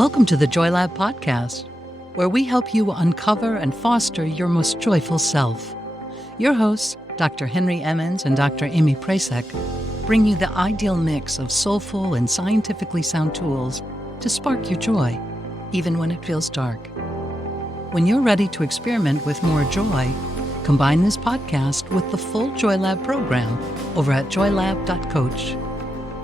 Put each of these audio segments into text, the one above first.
Welcome to the Joy Lab podcast, where we help you uncover and foster your most joyful self. Your hosts, Dr. Henry Emmons and Dr. Amy Prasek, bring you the ideal mix of soulful and scientifically sound tools to spark your joy, even when it feels dark. When you're ready to experiment with more joy, combine this podcast with the full Joy Lab program over at joylab.coach.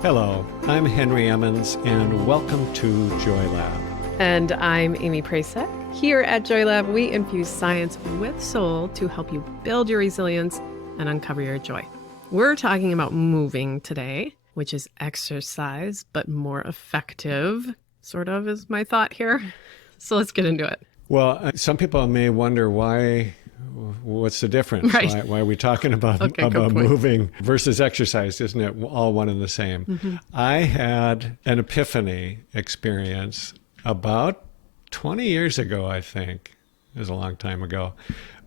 Hello, I'm Henry Emmons, and welcome to Joy Lab. And I'm Amy Prasek. Here at Joy Lab, we infuse science with soul to help you build your resilience and uncover your joy. We're talking about moving today, which is exercise, but more effective, sort of, is my thought here. So let's get into it. Well, some people may wonder what's the difference? Right. Why are we talking about moving versus exercise? Isn't it all one and the same? Mm-hmm. I had an epiphany experience about 20 years ago, I think. It was a long time ago.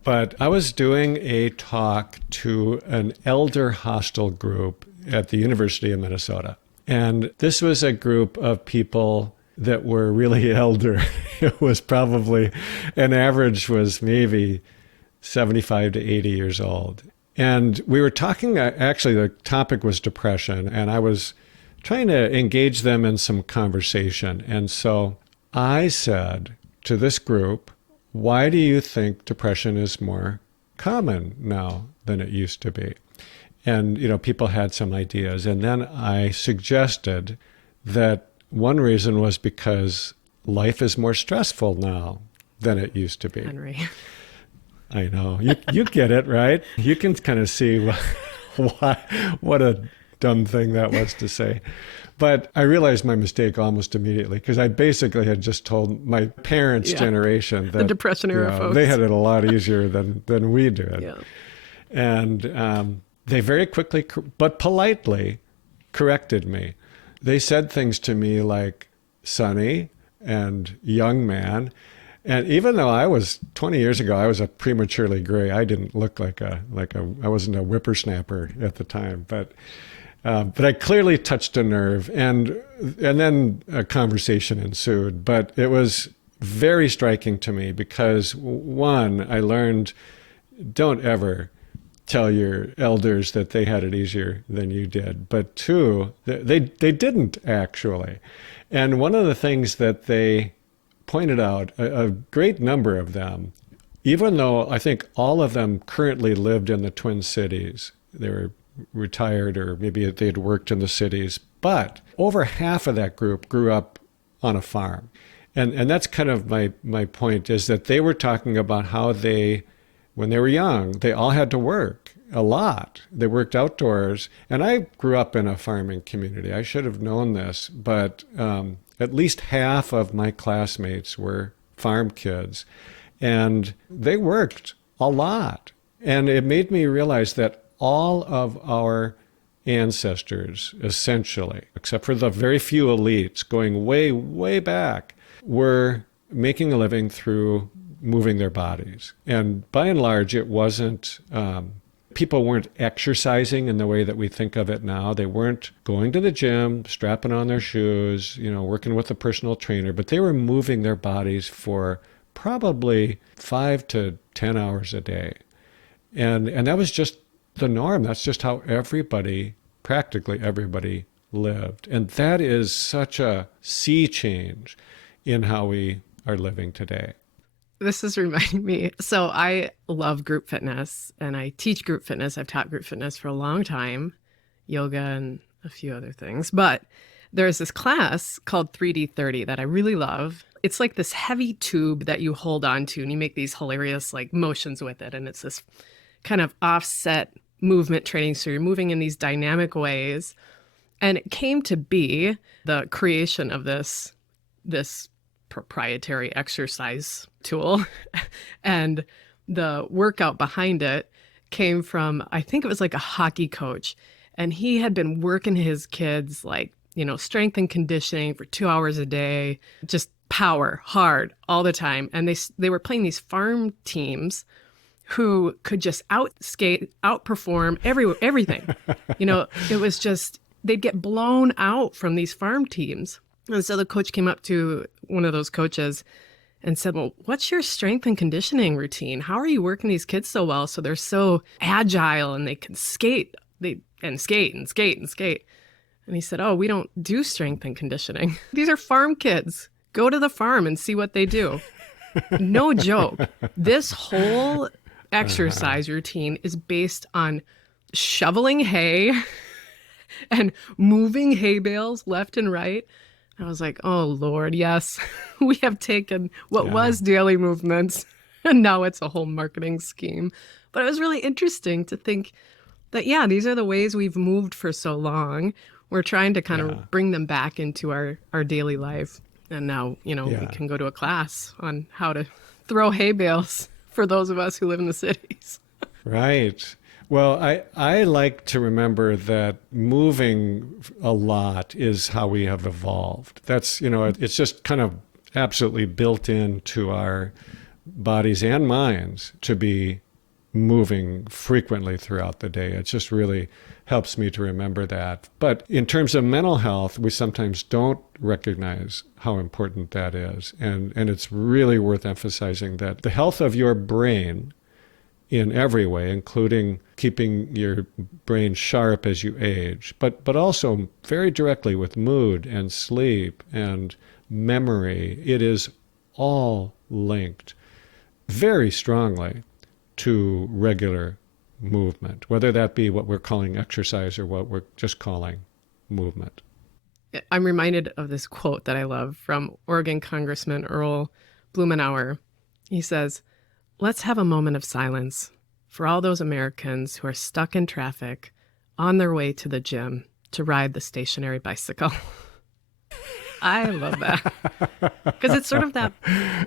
But I was doing a talk to an elder hostel group at the University of Minnesota. And this was a group of people that were really elder. It was probably, an average was maybe 75 to 80 years old. And we were talking, actually the topic was depression, and I was trying to engage them in some conversation. And so I said to this group, why do you think depression is more common now than it used to be? And, people had some ideas. And then I suggested that one reason was because life is more stressful now than it used to be. Henry. I know. You get it, right? You can kind of see what a dumb thing that was to say. But I realized my mistake almost immediately because I basically had just told my parents' generation that the Depression era folks. They had it a lot easier than we did. Yeah. And they very quickly, but politely, corrected me. They said things to me like, "Sonny," and "young man." And even though I was 20 years ago, I was a prematurely gray. I didn't look I wasn't a whippersnapper at the time, but I clearly touched a nerve, and then a conversation ensued. But it was very striking to me because one, I learned, don't ever tell your elders that they had it easier than you did. But two, they didn't actually. And one of the things that they pointed out, a great number of them, even though I think all of them currently lived in the Twin Cities, they were retired or maybe they had worked in the cities, but over half of that group grew up on a farm. And that's kind of my point, is that they were talking about how when they were young, they all had to work a lot. They worked outdoors. And I grew up in a farming community. I should have known this, but at least half of my classmates were farm kids, and they worked a lot. And it made me realize that all of our ancestors, essentially, except for the very few elites going way, way back, were making a living through moving their bodies. And by and large, it wasn't, people weren't exercising in the way that we think of it now. They weren't going to the gym, strapping on their shoes, working with a personal trainer, but they were moving their bodies for probably 5 to 10 hours a day. And that was just the norm. That's just how practically everybody lived. And that is such a sea change in how we are living today. This is reminding me. So I love group fitness and I teach group fitness. I've taught group fitness for a long time, yoga and a few other things. But there's this class called 3D30 that I really love. It's like this heavy tube that you hold on to and you make these hilarious motions with it. And it's this kind of offset movement training. So you're moving in these dynamic ways. And it came to be the creation of this proprietary exercise tool. And the workout behind it came from, I think it was a hockey coach. And he had been working his kids strength and conditioning for 2 hours a day, just power, hard all the time. And they were playing these farm teams who could just outperform everything. It was just, they'd get blown out from these farm teams. And so the coach came up to one of those coaches and said, well, what's your strength and conditioning routine? How are you working these kids so well so they're so agile and they can skate and skate and skate and skate? And he said, oh, we don't do strength and conditioning. These are farm kids. Go to the farm and see what they do. No joke. This whole exercise routine is based on shoveling hay and moving hay bales left and right. I was like, oh, Lord, yes, we have taken what was daily movements and now it's a whole marketing scheme. But it was really interesting to think that, yeah, these are the ways we've moved for so long. We're trying to kind of bring them back into our daily life. And now, we can go to a class on how to throw hay bales for those of us who live in the cities. Right. Well, I like to remember that moving a lot is how we have evolved. That's, it's just kind of absolutely built into our bodies and minds to be moving frequently throughout the day. It just really helps me to remember that. But in terms of mental health, we sometimes don't recognize how important that is. And it's really worth emphasizing that the health of your brain in every way, including keeping your brain sharp as you age, but also very directly with mood and sleep and memory, it is all linked very strongly to regular movement, whether that be what we're calling exercise or what we're just calling movement. I'm reminded of this quote that I love from Oregon Congressman Earl Blumenauer. He says, let's have a moment of silence for all those Americans who are stuck in traffic on their way to the gym to ride the stationary bicycle. I love that because it's sort of that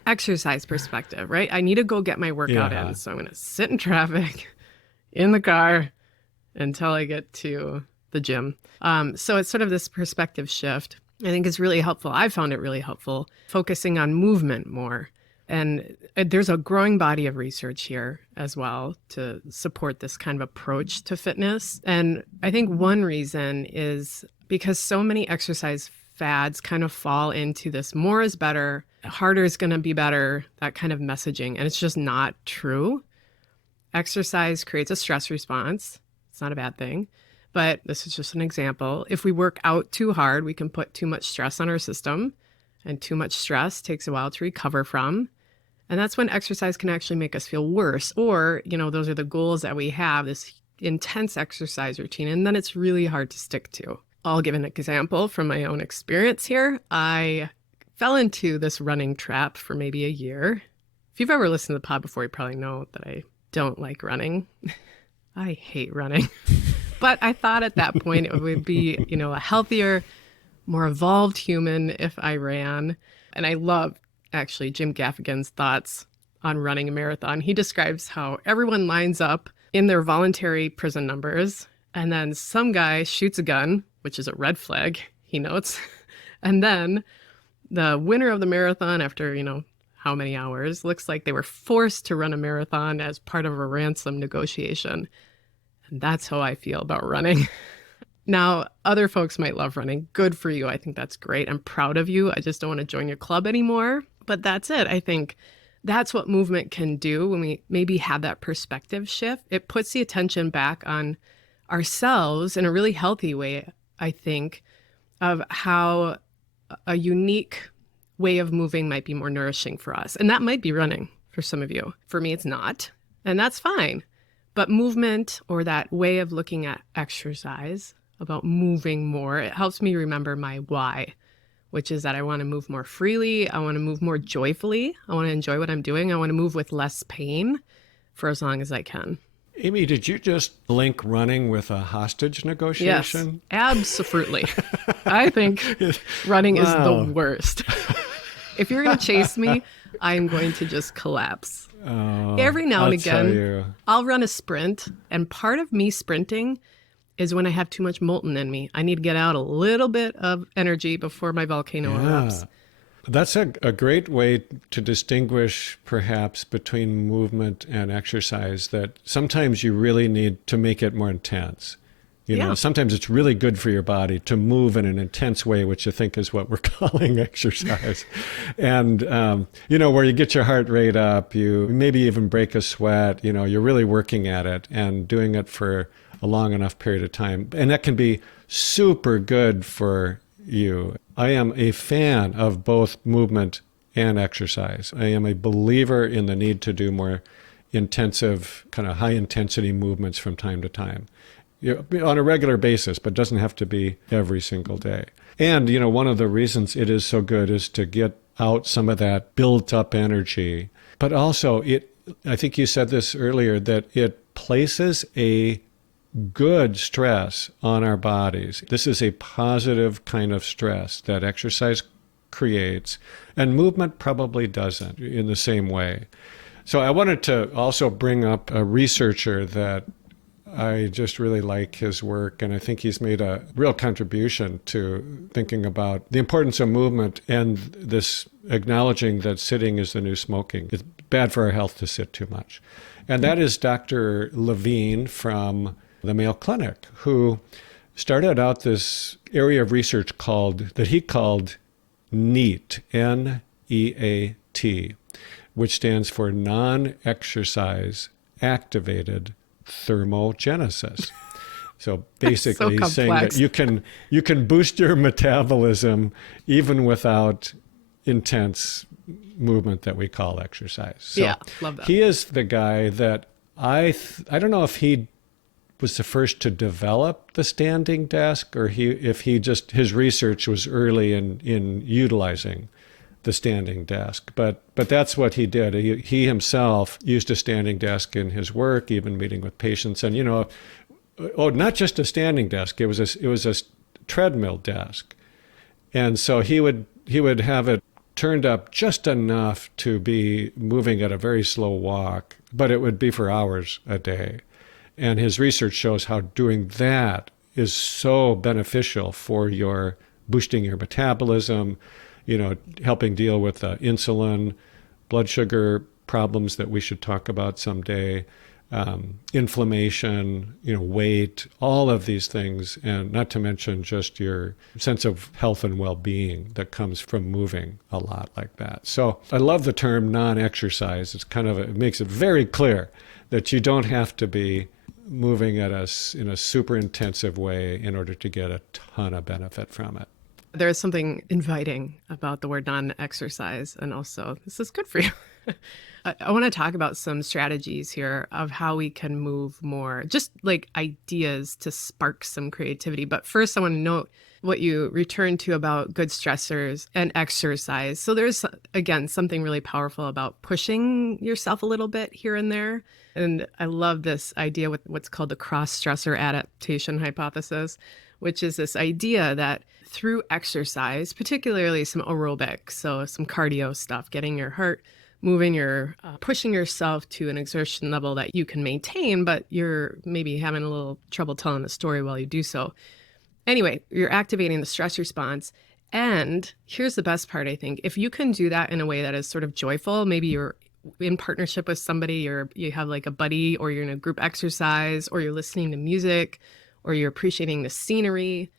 exercise perspective, right? I need to go get my workout in. So I'm going to sit in traffic in the car until I get to the gym. So it's sort of this perspective shift. I think is really helpful. I found it really helpful focusing on movement more. And there's a growing body of research here as well to support this kind of approach to fitness. And I think one reason is because so many exercise fads kind of fall into this more is better, harder is going to be better, that kind of messaging. And it's just not true. Exercise creates a stress response. It's not a bad thing. But this is just an example. If we work out too hard, we can put too much stress on our system. And too much stress takes a while to recover from. And that's when exercise can actually make us feel worse. Or, those are the goals that we have, this intense exercise routine. And then it's really hard to stick to. I'll give an example from my own experience here. I fell into this running trap for maybe a year. If you've ever listened to the pod before, you probably know that I don't like running. I hate running. But I thought at that point it would be, a healthier, more evolved human if I ran. And I love, actually, Jim Gaffigan's thoughts on running a marathon. He describes how everyone lines up in their voluntary prison numbers, and then some guy shoots a gun, which is a red flag, he notes. And then the winner of the marathon, after, how many hours, looks like they were forced to run a marathon as part of a ransom negotiation. And that's how I feel about running. Now, other folks might love running. Good for you. I think that's great. I'm proud of you. I just don't want to join your club anymore. But that's it. I think that's what movement can do when we maybe have that perspective shift. It puts the attention back on ourselves in a really healthy way, I think, of how a unique way of moving might be more nourishing for us. And that might be running for some of you. For me, it's not. And that's fine. But movement, or that way of looking at exercise, about moving more, it helps me remember my why, which is that I want to move more freely. I want to move more joyfully. I want to enjoy what I'm doing. I want to move with less pain for as long as I can. Amy, did you just link running with a hostage negotiation? Yes, absolutely. I think running is the worst. If you're going to chase me, I'm going to just collapse. Every now and again, I'll run a sprint. And part of me sprinting is when I have too much molten in me. I need to get out a little bit of energy before my volcano erupts. That's a great way to distinguish perhaps between movement and exercise, that sometimes you really need to make it more intense. Yeah. Sometimes it's really good for your body to move in an intense way, which I think is what we're calling exercise. And, where you get your heart rate up, you maybe even break a sweat, you're really working at it and doing it for a long enough period of time. And that can be super good for you. I am a fan of both movement and exercise. I am a believer in the need to do more intensive, kind of high intensity movements from time to time. On a regular basis, but doesn't have to be every single day. And, one of the reasons it is so good is to get out some of that built up energy. But also, I think you said this earlier, that it places a good stress on our bodies. This is a positive kind of stress that exercise creates, and movement probably doesn't in the same way. So I wanted to also bring up a researcher that I just really like his work, and I think he's made a real contribution to thinking about the importance of movement and this acknowledging that sitting is the new smoking. It's bad for our health to sit too much. And that is Dr. Levine from the Mayo Clinic, who started out this area of research that he called NEAT, N-E-A-T, which stands for non-exercise activated thermogenesis. So basically so saying that you can boost your metabolism even without intense movement that we call exercise. So yeah, love that. He is the guy that I don't know if he was the first to develop the standing desk, or if his research was early in utilizing the standing desk. But that's what he did. He himself used a standing desk in his work, even meeting with patients. And, not just a standing desk, it was a treadmill desk. And so he would have it turned up just enough to be moving at a very slow walk, but it would be for hours a day. And his research shows how doing that is so beneficial for boosting your metabolism, helping deal with insulin, blood sugar problems that we should talk about someday, inflammation, weight, all of these things, and not to mention just your sense of health and well-being that comes from moving a lot like that. So I love the term non-exercise. It makes it very clear that you don't have to be moving in a super intensive way in order to get a ton of benefit from it. There's something inviting about the word non-exercise, and also this is good for you. I want to talk about some strategies here of how we can move more, just like ideas to spark some creativity. But first, I want to note what you returned to about good stressors and exercise. So there's, again, something really powerful about pushing yourself a little bit here and there. And I love this idea with what's called the cross-stressor adaptation hypothesis, which is this idea that through exercise, particularly some aerobic, so some cardio stuff, getting your heart moving, you're pushing yourself to an exertion level that you can maintain, but you're maybe having a little trouble telling the story while you do so. Anyway, you're activating the stress response. And here's the best part, I think. If you can do that in a way that is sort of joyful, maybe you're in partnership with somebody, or you have like a buddy, or you're in a group exercise, or you're listening to music, or you're appreciating the scenery,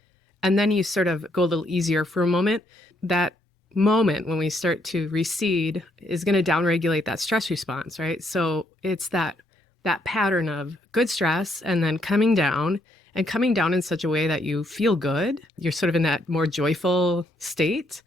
and then you sort of go a little easier for a moment, that moment when we start to recede is going to downregulate that stress response, right? So it's that pattern of good stress and then coming down in such a way that you feel good. You're sort of in that more joyful state.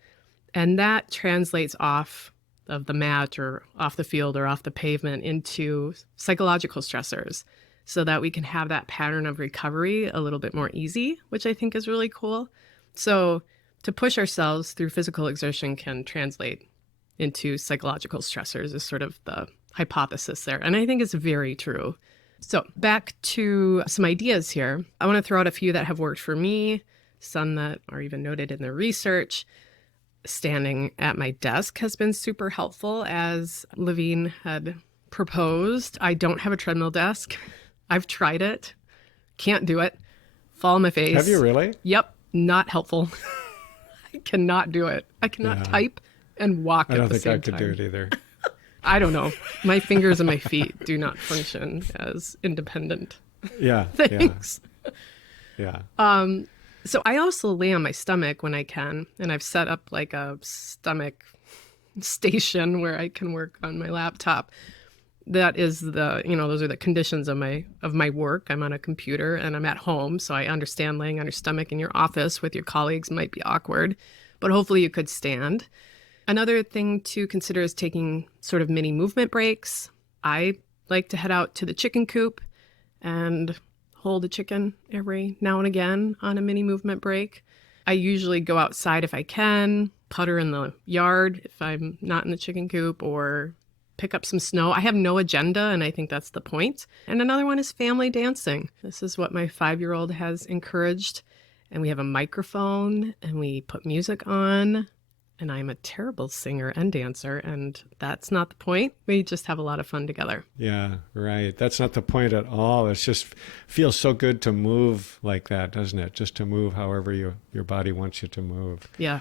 And that translates off of the mat or off the field or off the pavement into psychological stressors, so that we can have that pattern of recovery a little bit more easy, which I think is really cool. So to push ourselves through physical exertion can translate into psychological stressors is sort of the hypothesis there. And I think it's very true. So back to some ideas here. I want to throw out a few that have worked for me, some that are even noted in the research. Standing at my desk has been super helpful, as Levine had proposed. I don't have a treadmill desk. I've tried it. Can't do it. Fall on my face. Have you really? Yep. Not helpful. I cannot do it. I cannot type and walk at the same time. I don't think I could do it either. I don't know. My fingers and my feet do not function as independent Yeah. things. Yeah. So I also lay on my stomach when I can, and I've set up like a stomach station where I can work on my laptop. That is those are the conditions of my work. I'm on a computer and I'm at home, so I understand laying on your stomach in your office with your colleagues might be awkward, but hopefully you could stand. Another thing to consider is taking sort of mini movement breaks. I like to head out to the chicken coop and hold a chicken every now and again on a mini movement break. I usually go outside if I can, putter in the yard if I'm not in the chicken coop, or pick up some snow. I have no agenda, and I think that's the point. And another one is family dancing. This is what my 5-year-old has encouraged. And we have a microphone, and we put music on. And I'm a terrible singer and dancer, and that's not the point. We just have a lot of fun together. Yeah, right. That's not the point at all. It's just feels so good to move like that, doesn't it? Just to move however your body wants you to move. Yeah.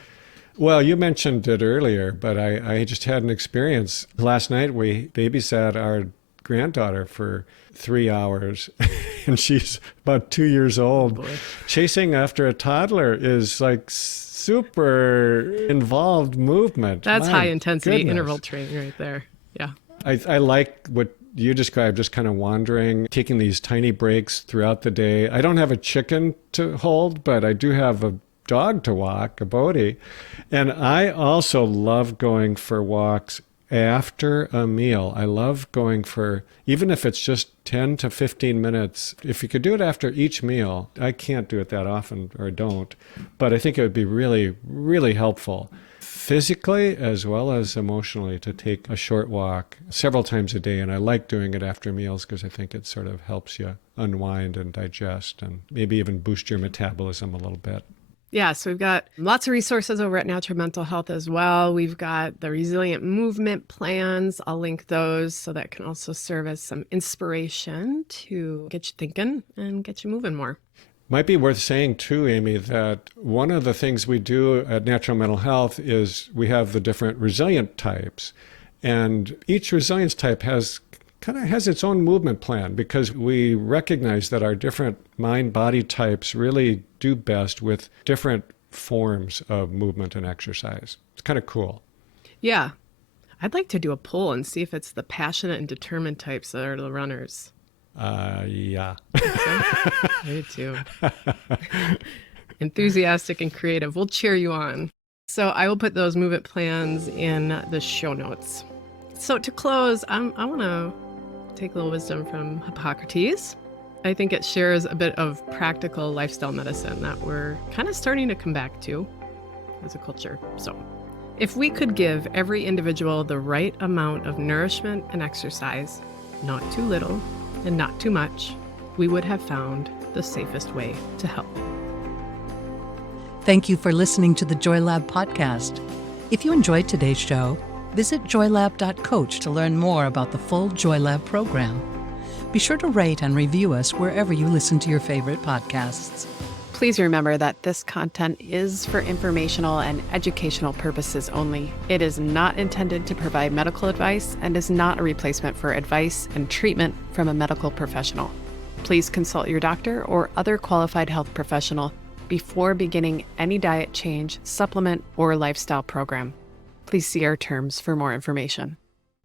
Well, you mentioned it earlier, but I just had an experience. Last night we babysat our granddaughter for 3 hours, and she's about 2 years old. Oh boy. Chasing after a toddler is like super involved movement. That's My high intensity goodness. interval training right there. Yeah. I like what you described, just kind of wandering, taking these tiny breaks throughout the day. I don't have a chicken to hold, but I do have a dog to walk, a Bodhi. And I also love going for walks after a meal. I love going for, even if it's just 10 to 15 minutes, if you could do it after each meal. I can't do it that often, or don't, but I think it would be really, really helpful physically as well as emotionally to take a short walk several times a day. And I like doing it after meals because I think it sort of helps you unwind and digest and maybe even boost your metabolism a little bit. Yeah, so we've got lots of resources over at Natural Mental Health as well. We've got the resilient movement plans. I'll link those so that can also serve as some inspiration to get you thinking and get you moving more. Might be worth saying too, Amy, that one of the things we do at Natural Mental Health is we have the different resilient types. And each resilience type has its own movement plan, because we recognize that our different mind-body types really do best with different forms of movement and exercise. It's kind of cool. Yeah. I'd like to do a poll and see if it's the passionate and determined types that are the runners. Yeah. Me too. Enthusiastic and creative. We'll cheer you on. So I will put those movement plans in the show notes. So to close, I want to take a little wisdom from Hippocrates. I think it shares a bit of practical lifestyle medicine that we're kind of starting to come back to as a culture. So if we could give every individual the right amount of nourishment and exercise, not too little and not too much, we would have found the safest way to help. Thank you for listening to the Joy Lab podcast. If you enjoyed today's show, visit joylab.coach to learn more about the full Joy Lab program. Be sure to rate and review us wherever you listen to your favorite podcasts. Please remember that this content is for informational and educational purposes only. It is not intended to provide medical advice and is not a replacement for advice and treatment from a medical professional. Please consult your doctor or other qualified health professional before beginning any diet change, supplement, or lifestyle program. Please see our terms for more information.